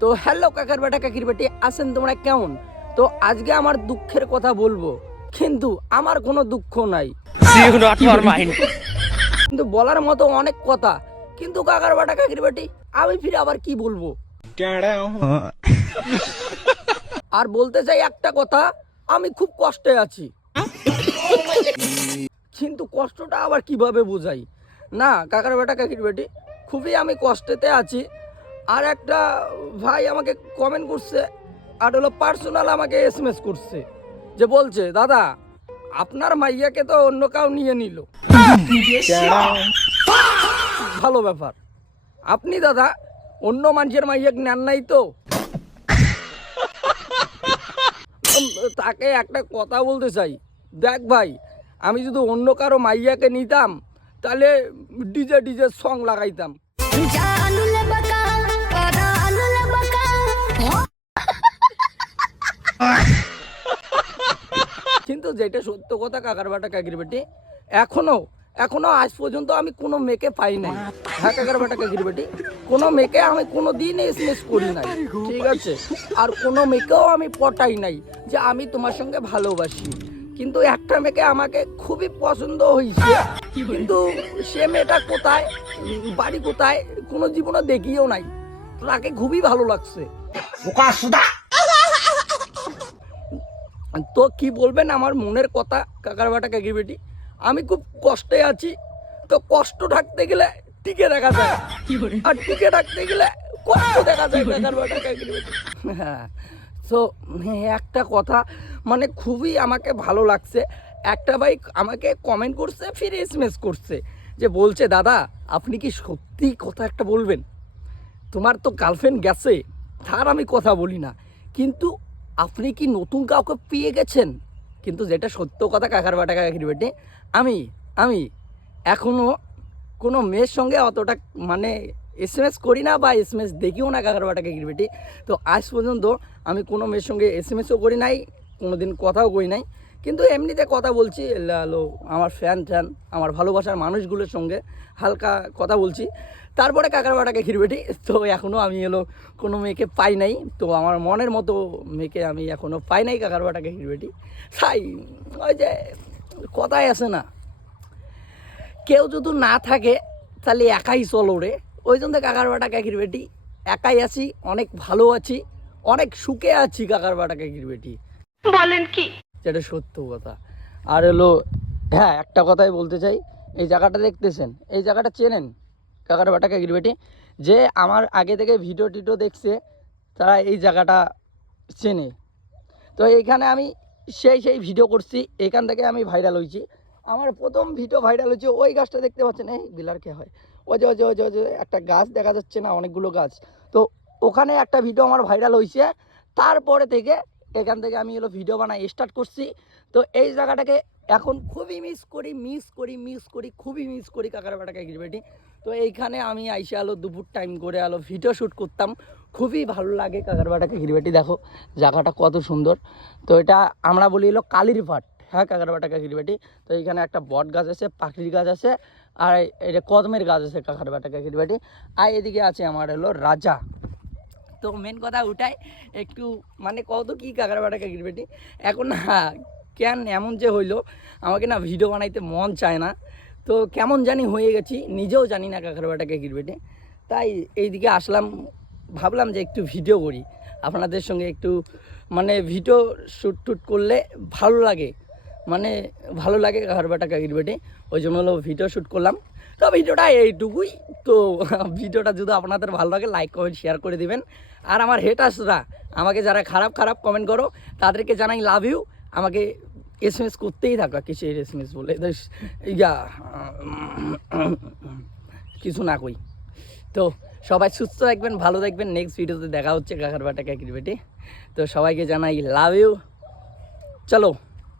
তো হ্যালো কাকার বেটা কাকির বেটি, আছেন তোমরা কেমন? তো আজকে আমার দুঃখের কথা বলবো, কিন্তু আমার কোনো দুঃখ নাই, কিন্তু বলার মতো অনেক কথা, কিন্তু কাকার বেটা কাকির বেটি আমি ফিরে আবার কি বলবো। আর বলতে চাই একটা কথা, আমি খুব কষ্টে আছি, কিন্তু কষ্টটা আবার কিভাবে বোঝাই না কাকার বেটা কাকির বেটি, খুবই আমি কষ্টেতে আছি। আর একটা ভাই আমাকে কমেন্ট করছে, আর হলো পার্সোনাল আমাকে এসএমএস করছে, যে বলছে দাদা আপনার মাইয়াকে তো অন্য কাউ নিয়ে নিল। ভালো ব্যাপার, আপনি দাদা অন্য মানুষের মাইয়াকে নেন নাই তো? তাকে একটা কথা বলতে চাই, দেখ ভাই, আমি যদি অন্য কারো মাইয়াকে নিতাম তাহলে ডিজে ডিজে সং লাগাইতাম। কিন্তু যেটা সত্য কথা কাকার বাটা কাকির বেটি, এখনো আজ পর্যন্ত আমি কোনো মেয়েকে পাই নাই। হ্যাঁ কাকার বাটা কাকির বেটি, কোনো মেয়েকে আমি কোনো দিন এসএমএস করি নাই, ঠিক আছে? আর কোনো মেয়েকেও আমি পটাই নাই যে আমি তোমার সঙ্গে ভালোবাসি। কিন্তু একটা মেয়েকে আমাকে খুবই পছন্দ হয়েছে, কিন্তু সে মেয়েটা কোথায়, বাড়ি কোথায়, কোনো জীবনে দেখিও নাই, তাকে খুবই ভালো লাগছে। তো কি বলবেন আমার মনের কথা কাকার বাটা কাকির বেটি, আমি খুব কষ্টে আছি। তো কষ্ট থাকতে গেলে টিকে দেখা যায়, আর টিকে থাকতে গেলে কষ্ট দেখা যায় কাকার বাটা কাকির বেটি। হ্যাঁ, তো একটা কথা মানে খুবই আমাকে ভালো লাগছে। একটা ভাই আমাকে কমেন্ট করছে, ফিরে এসএমএস করছে, যে বলছে দাদা আপনি কি সত্যি কথা একটা বলবেন, তোমার তো গার্লফ্রেন্ড গেছে, তার আমি কথা বলি না, কিন্তু আপনি কি নতুন কাউকে পেয়ে গেছেন? কিন্তু যেটা সত্য কথা কাকার বাটা কাকির বেটে, আমি আমি এখনও কোনো মেয়ের সঙ্গে অতটা মানে এসএমএস করি না, বা এসএমএস দেখিও না কাকার বাটা কাকির বেটে। তো আজ পর্যন্ত আমি কোনো মেয়ের সঙ্গে এসএমএসও করি নাই, কোনো দিন কথাও করি নাই, কিন্তু এমনিতে কথা বলছি হলো আমার ফ্যান আমার ভালোবাসার মানুষগুলোর সঙ্গে হালকা কথা বলছি। তারপরে কাকার বাটা কাকির বেটি, তো এখনও আমি কোনো মেয়েকে পাই নাই, তো আমার মনের মতো মেয়েকে আমি এখনও পাই নাই কাকার বাটা কাকির বেটি। তাই ওই যে কথাই আছে না, কেউ যদি না থাকে তাহলে একাই চলো রে। ওই জন্য কাকার বাটা কাকির বেটি একাই আছি, অনেক ভালো আছি, অনেক সুখে আছি কাকার বাটা কাকির বেটি। বলেন কি, যেটা সত্য কথা। আর হ্যাঁ একটা কথাই বলতে চাই, এই জায়গাটা দেখতেছেন, এই জায়গাটা চেনেন কাকার বাটা কাকির বেটি, যে আমার আগে থেকে ভিডিও টিডিও দেখছে তারা এই জায়গাটা চেনে। তো এইখানে আমি সেই ভিডিও করছি, এখান থেকে আমি ভাইরাল হয়েছি। আমার প্রথম ভিডিও ভাইরাল হয়েছে ওই গাছটা দেখতে পাচ্ছেন, এই বিলার কে হয়, ওই যে ওই যে ওই যে ওই যে একটা গাছ দেখা যাচ্ছে না, অনেকগুলো গাছ, তো ওখানে একটা ভিডিও আমার ভাইরাল হয়েছে। তারপরে থেকে এখান থেকে আমি ভিডিও বানাই স্টার্ট করছি। তো এই জায়গাটাকে এখন খুবই মিস করি, খুবই মিস করি কাকার বাটা কাকির বেটি। তো এইখানে আমি আইসে দুপুর টাইম করে ভিডিও শ্যুট করতাম, খুবই ভালো লাগে কাকার বাটা কাকির বেটি। দেখো জায়গাটা কত সুন্দর। তো এটা আমরা বলি কালির পাট, হ্যাঁ কাকার বাটা কাকির বেটি। তো এইখানে একটা বট গাছ আছে, পাখির গাছ আছে, আর এটা কদমের গাছ আছে কাকার বাটা কাকির বেটি। আর এদিকে আছে আমার রাজা। তো মেন কথা ওটাই, একটু মানে কত কি কাকার বাটা কাকির বেটি, এখন না কেন এমন যে হইলো, আমাকে না ভিডিও বানাইতে মন চায় না, তো কেমন জানি হয়ে গেছি, নিজেও জানি না কাকার বাটা কাকির বেটি। তাই এইদিকে আসলাম, ভাবলাম যে একটু ভিডিও করি আপনাদের সঙ্গে, একটু মানে ভিডিও শ্যুট করলে ভালো লাগে, মানে ভালো লাগে কাকার বাটা কাকির বেটি, ওই জন্য ভিডিও শ্যুট করলাম। তো ভিডিওটা এইটুকুই। তো ভিডিওটা যদি আপনাদের ভালো লাগে লাইক কমেন্ট শেয়ার করে দিবেন। আর আমার হেটার্সরা আমাকে যারা খারাপ কমেন্ট করো তাদেরকে জানাই লাভ ইউ। আমাকে এসএমএস করতেই থাকা, কিসের এসএমএস বলে ইয়া কিছু না কই। তো সবাই সুস্থ থাকবেন, ভালো থাকবেন, নেক্সট ভিডিওতে দেখা হচ্ছে কাকার বাটা কাকির বেটি। তো সবাইকে জানাই লাভ ইউ, চলো।